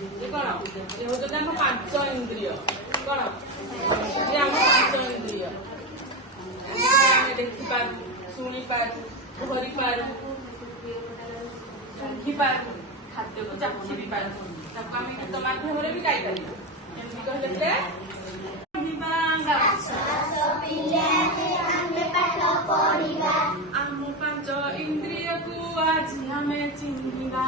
कौन ये हूँ आम पांच इंद्रिय कौन ये आम पांच इंद्रिय देखी पारू शुणी पारू धरी पारू शुंघी पारू खाद्य को चाखी भी पारू आम गीत मध्यम भी गाई पार कहले आम पांच इंद्रिय को आज हमें चिन्हिबा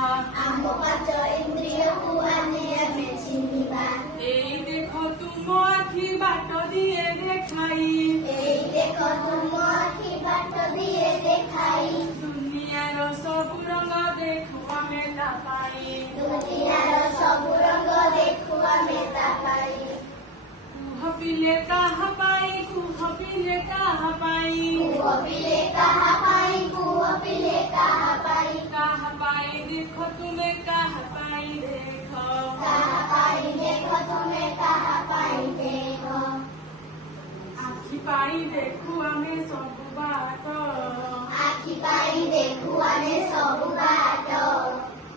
एई देखो तुम आखि बाट दिए देखाई दुनियार सबु रंग देखु आमे ता पाई कुह पिले काहा पाई काहा पाई देखो तुम्हें काहा पाई देखो आखि पाई देखु आमे सबु बाट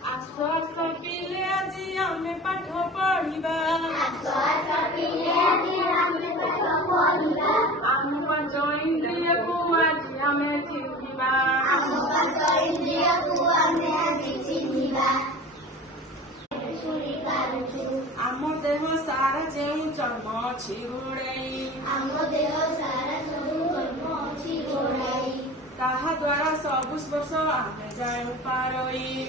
आस आस पिले आजी आमे पाठ पढ़िबा आम पांच इंद्रिय को आज आमे चिन्हिबा आम देह सारा जेउ चर्म अछि घोड़ाई ताहा द्वारा सबु स्पर्श आमे जानु पारोई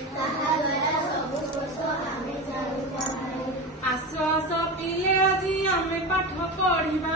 आस आस पिले आजी आमे पाठ पढ़िबा